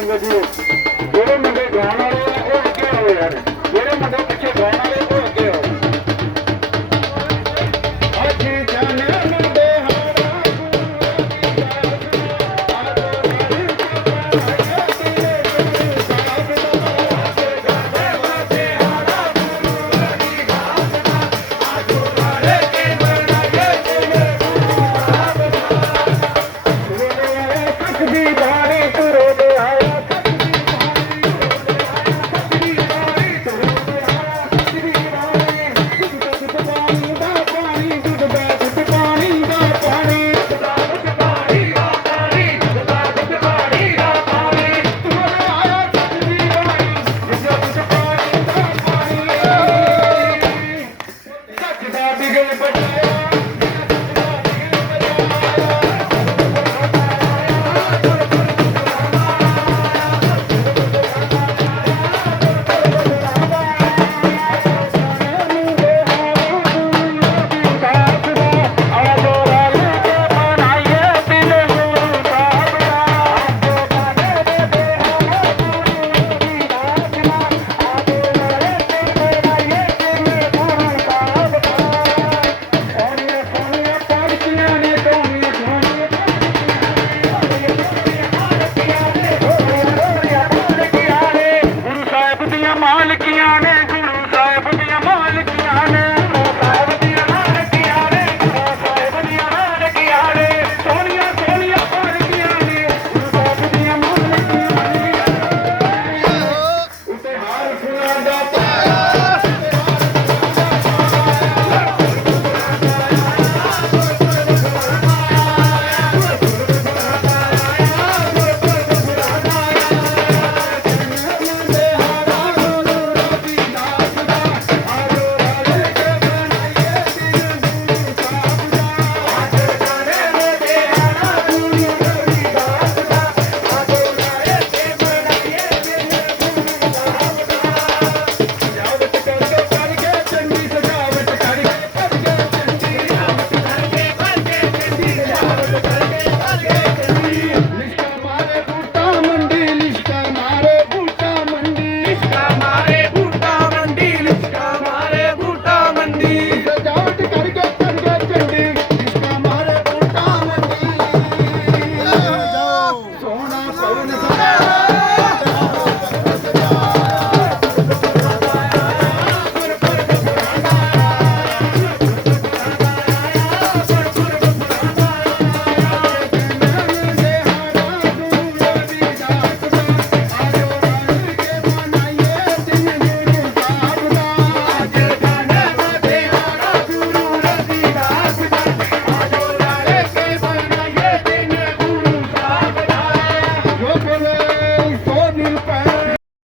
ਸੰਗਤ ਜੀ। ਜਿਹੜੇ ਮੁੰਡੇ ਜਾਣ ਵਾਲੇ ਆ ਉਹ ਅੱਗੇ ਹੋਏ ਹਨ